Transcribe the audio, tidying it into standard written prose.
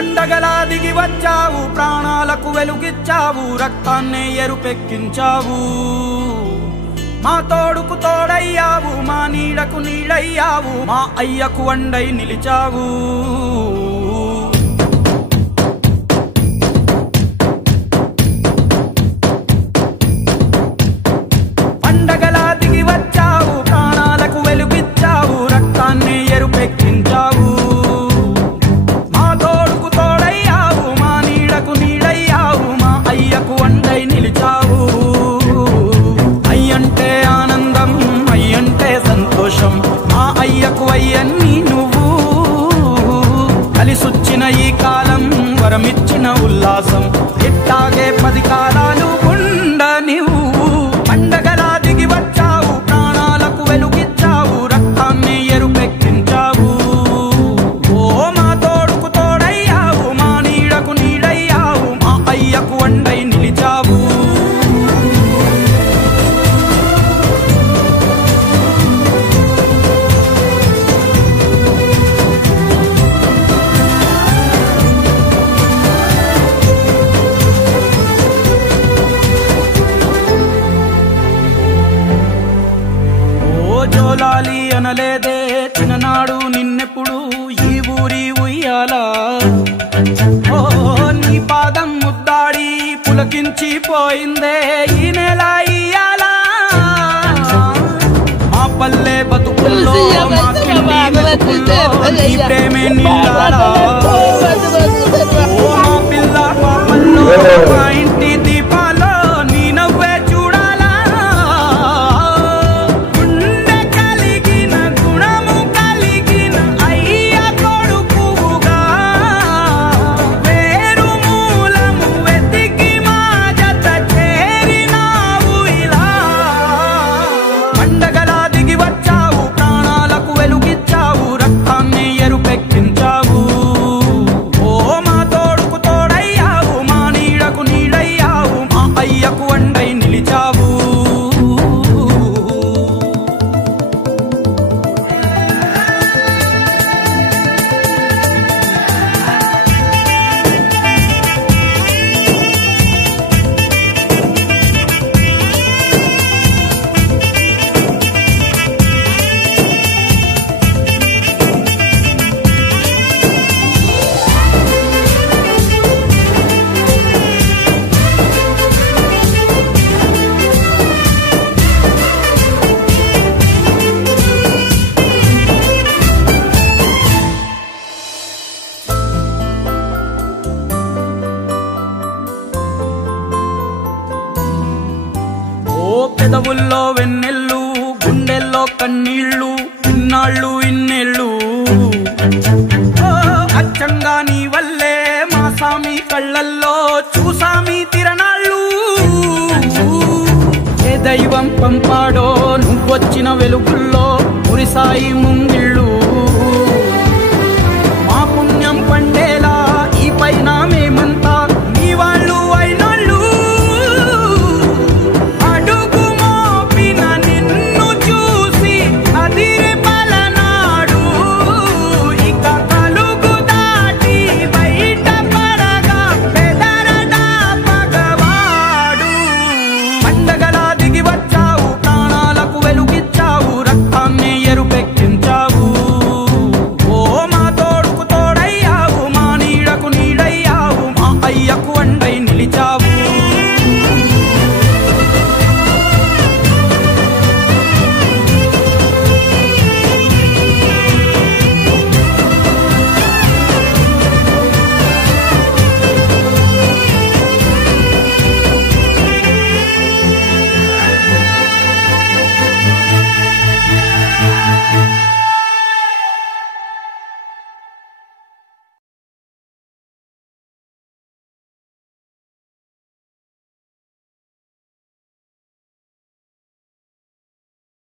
పండగలా దిగి వచ్చావు, ప్రాణాలకు వెలుగిచ్చావు, రక్తాన్నే ఎరుపెక్కించావు. మా తోడుకు తోడయ్యావు, మా నీడకు నీడయ్యావు, మా అయ్యకు వండై నిలిచావు. పండగలా దిగి వచ్చావు, ప్రాణాలకు వెలుగిచ్చావు, రక్తాన్ని ఎరుపెక్కించావు. మా తోడుకు తోడయ్యావు, మా నీడకు నీడయ్యావు, మా అయ్యకు వండై నిలిచావు. అయ్యంటే ఆనందం, అయ్యంటే సంతోషం, మా అయ్యకు అయ్యన్ని నువ్వు. కలిసొచ్చిన ఈ కాలం వరమిచ్చిన ఉల్లాసం, ఇట్టాగే 10 కాలాలు ఉండనివ్వు. పండగలా దిగి వచ్చావు, ప్రాణాలకు వెలుగిచ్చావు, రక్తాన్ని ఎరుపెక్కించావు. ఓ మా తోడుకు తోడయ్యావు, మా నీడకు నీడయ్యావు, మా అయ్యకు వండై నిలిచావు. జోలాలి అనలేదే చిన్ననాడు నిన్నెప్పుడు ఈ ఊరి ఉయ్యాలా. ఓ నీ పాదం ముద్దాడి పులకించిపోయిందే ఈ నెల ఇయ్యాలా. మా పల్లె బతుకుల్లో, మా కిండి బతుకుల్లో నీ ప్రేమే నిండాలా. ఓ మా పిల్ల పాపల్లో, మా ఇంటి దీపాల్లో నీ నవ్వే చూడాలా. పెదవుల్లో వెన్నెల్లు, గుండెల్లో కన్నీళ్ళు, ఇన్నాళ్ళు ఇన్నేళ్ళు. అచ్చంగా నీ వల్లే మా సామి కళ్ళల్లో చూసామి తిరణాళ్ళు. ఏ దైవం పంపాడో నువ్వొచ్చిన వెలుగుల్లో మురిసాయి ముంగిళ్ళు.